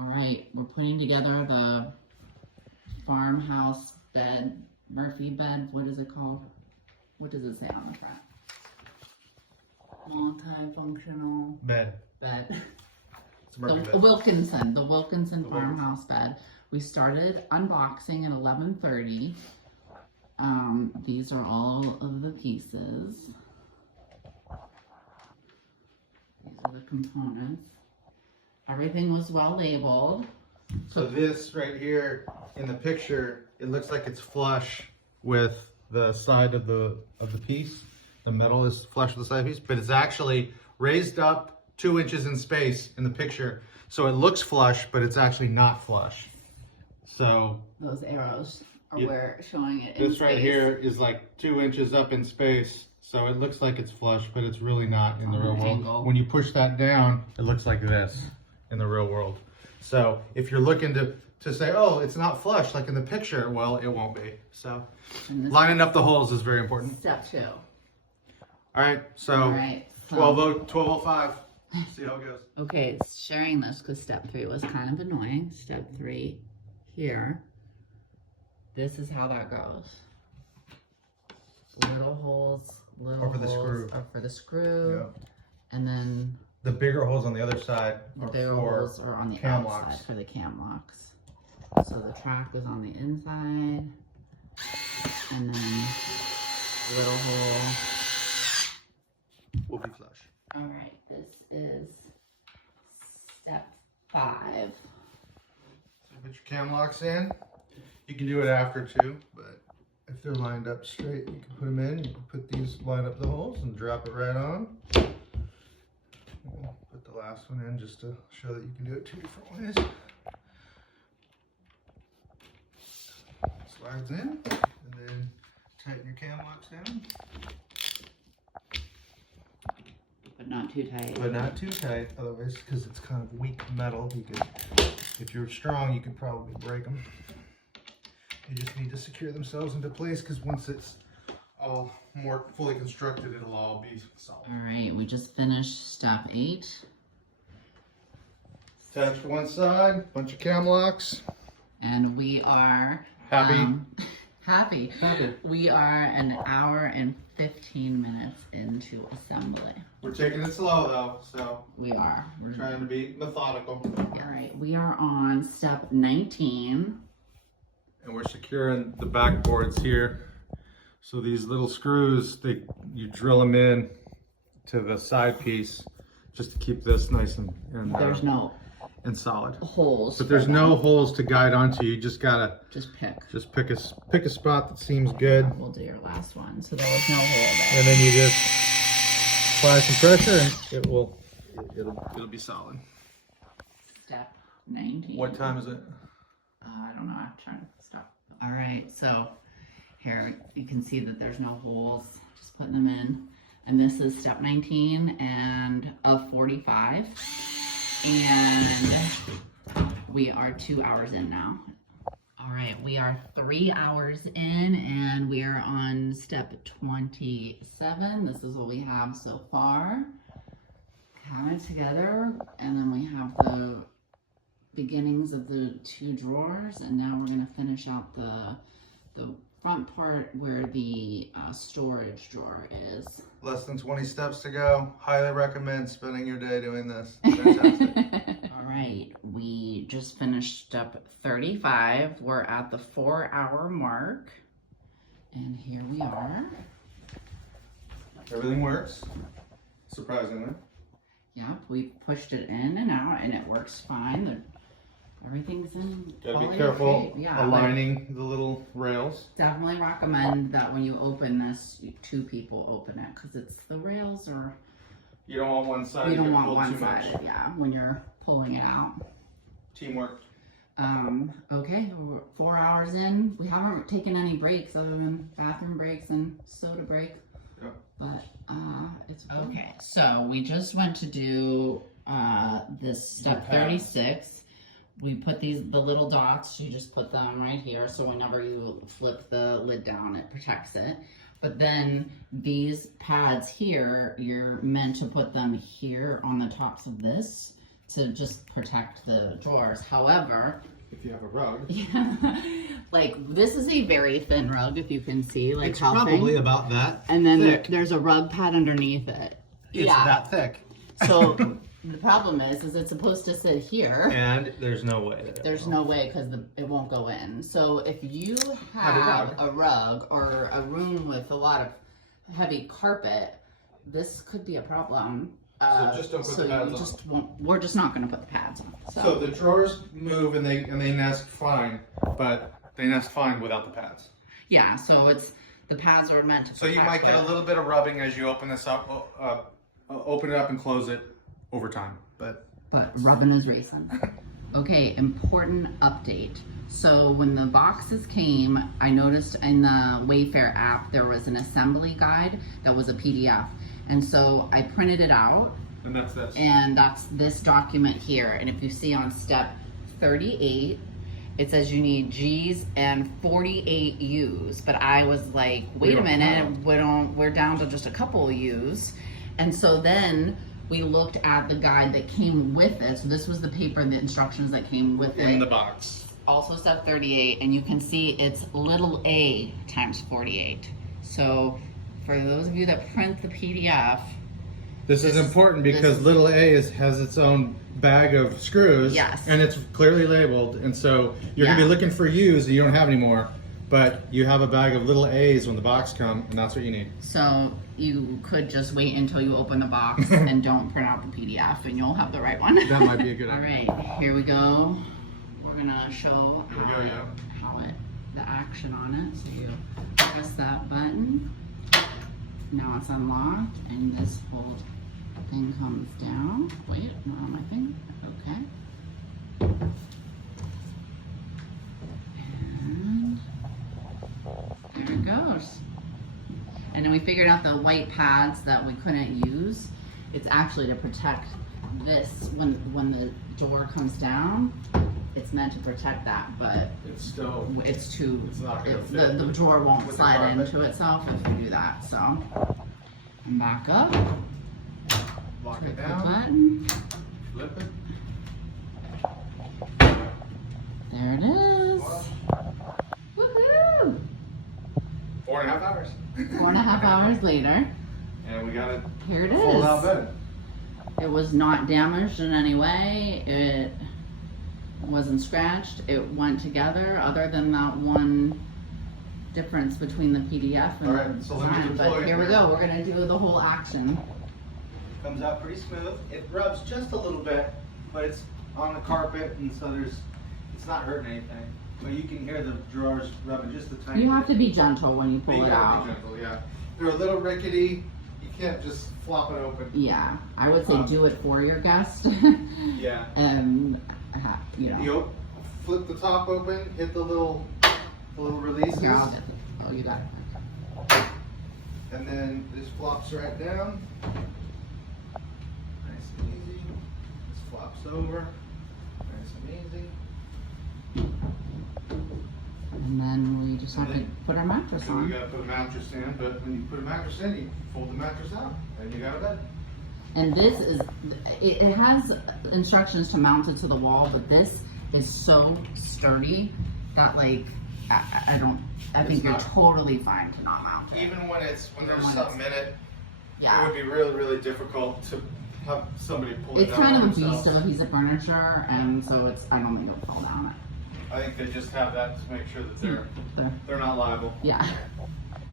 All right, we're putting together the farmhouse bed, Murphy bed. What is it called? What does it say on the front? Multifunctional bed. It's a Murphy bed. The Wilkinson Farmhouse Bed. We started unboxing at 11:30. These are all of the pieces. These are the components. Everything was well labeled. So this right here in the picture, it looks like it's flush with the side of the piece. The metal is flush with the side piece, but it's actually raised up 2 inches in space in the picture. So it looks flush, but it's actually not flush. So those arrows are where showing it in this right here is like 2 inches up in space. So it looks like it's flush, but it's really not in the real world. When you push that down, it looks like this in the real world. So if you're looking to say, oh, it's not flush like in the picture, well, it won't be. So lining up the holes is very important. Step 2. All right, so 12:05. See how it goes. Okay, sharing this because step 3 was kind of annoying. Step 3 here. This is how that goes. Little holes, over the screw. Up for the screw. Yep. And then the bigger holes on the other side are on the cam outside locks. for the cam locks. So the track is on the inside. And then little hole will be flush. All right, this is step 5. So put your cam locks in. You can do it after too, but if they're lined up straight, you can put them in. You can put these, line up the holes and drop it right on. We'll put the last one in just to show that you can do it 2 different ways. Slides in, and then tighten your cam locks down. But not too tight. But not too tight, otherwise, because it's kind of weak metal, you could, if you're strong, you could probably break them. You just need to secure themselves into place, because once it's all more fully constructed, it'll all be solid. All right, we just finished step 8. Attach to one side, bunch of cam locks. And we are happy. Happy. We are an hour and 15 minutes into assembly. We're taking it slow though, so we are. We're trying to be methodical. All right, we are on step 19. And we're securing the backboards here. So these little screws, you drill them in to the side piece just to keep this nice and there's no solid holes. But there's no holes to guide onto. You just gotta pick a spot that seems good. We'll do your last one. So there was no hole there. And then you just apply some pressure, and it'll be solid. Step 19. What time is it? I don't know. I'm trying to stop. All right, so here you can see that there's no holes. Just putting them in. And this is step 19 and of 45. And we are 2 hours in now. All right, we are 3 hours in and we are on step 27. This is what we have so far. Have it together, and then we have the beginnings of the 2 drawers, and now we're going to finish out the front part where the storage drawer is. Less than 20 steps to go. Highly recommend spending your day doing this. Fantastic. All right, we just finished step 35. We're at the 4-hour mark, and here we are. Everything works, surprisingly. Yep, we pushed it in and out, and it works fine. Everything's in. Gotta be careful aligning the little rails. Definitely recommend that when you open this, 2 people open it, because it's the rails are. You don't want one side. You don't want one sided, yeah, when you're pulling it out. Teamwork. Okay, we're 4 hours in. We haven't taken any breaks other than bathroom breaks and soda break. Yep. But it's okay. So we just went to do this step 36. We put the little dots, you just put them right here, so whenever you flip the lid down, it protects it. But then these pads here, you're meant to put them here on the tops of this to just protect the drawers. However, If you have a rug. yeah, like this is a very thin rug, if you can see, like It's how probably thin. about that And then thick. there's a rug pad underneath it. It's that thick. So the problem is it's supposed to sit here. And there's no way that There's no way because it won't go in. So if you have a rug or a room with a lot of heavy carpet, this could be a problem. So just don't put the pads you on. just won't, we're just not going to put the pads on. So the drawers move and they nest fine, but they nest fine without the pads. Yeah, so it's the pads are meant to. So you might get a little bit of rubbing as you open this up, open it up and close it over time. But rubbing is racing. Okay, important update. So when the boxes came, I noticed in the Wayfair app there was an assembly guide that was a PDF. And so I printed it out. And that's this. And that's this document here. And if you see on step 38, it says you need G's and 48 U's. But I was like, wait a minute, we're down to just a couple of U's. And so then we looked at the guide that came with it. So this was the paper and the instructions that came with it. In the box. Also step 38, and you can see it's little a times 48. So for those of you that print the PDF, This is important because little a has its own bag of screws. Yes. And it's clearly labeled. And so you're going to be looking for U's that you don't have anymore. But you have a bag of little A's when the box comes, and that's what you need. so you could just wait until you open the box and don't print out the PDF, and you'll have the right one. That might be a good All idea. right, here we go. We're gonna show Here we go, yeah. how the action on it. So you press that button. Now it's unlocked, and this whole thing comes down. Wait, not on my thing. Okay. And there it goes. And then we figured out the white pads that we couldn't use. It's actually to protect this when the door comes down. It's meant to protect that, but It's still. it's too. It's not gonna fit the drawer won't with the slide carpet. into itself if you do that. So, and back up. Lock it The down. button. Flip it. There it is. Woohoo! 4.5 hours. 4.5 hours later, And we got it. here it Fold out is. bed. It was not damaged in any way. It wasn't scratched. It went together, other than that one difference between the PDF and All right, the so let me design. deploy But it here we here. go. We're gonna do the whole action. Comes out pretty smooth. It rubs just a little bit, but it's on the carpet, and so it's not hurting anything. But you can hear the drawers rubbing just a tiny. You have to be gentle when you But pull you it gotta out. be gentle, yeah. They're a little rickety. You can't just flop it open. Yeah, I would say do it for your guest. Yeah. And you know. You flip the top open, hit the little releases, Here, I'll get it. Oh, you got it. and then this flops right down. Nice and easy. This flops over. Nice and easy. And then we just have to put our mattress So we on. gotta put a mattress in, but when you put a mattress in, you fold the mattress out, and you got a bed. And this is, it has instructions to mount it to the wall, but this is so sturdy that like, I think you're totally fine to not mount it. Even when there's When something in it, it Yeah. would be really, really difficult to have somebody pull it It's down kind of a themselves. beast of a piece of furniture, and so I don't think it'll fall down. I think they just have that to make sure that they're There. not liable. Yeah.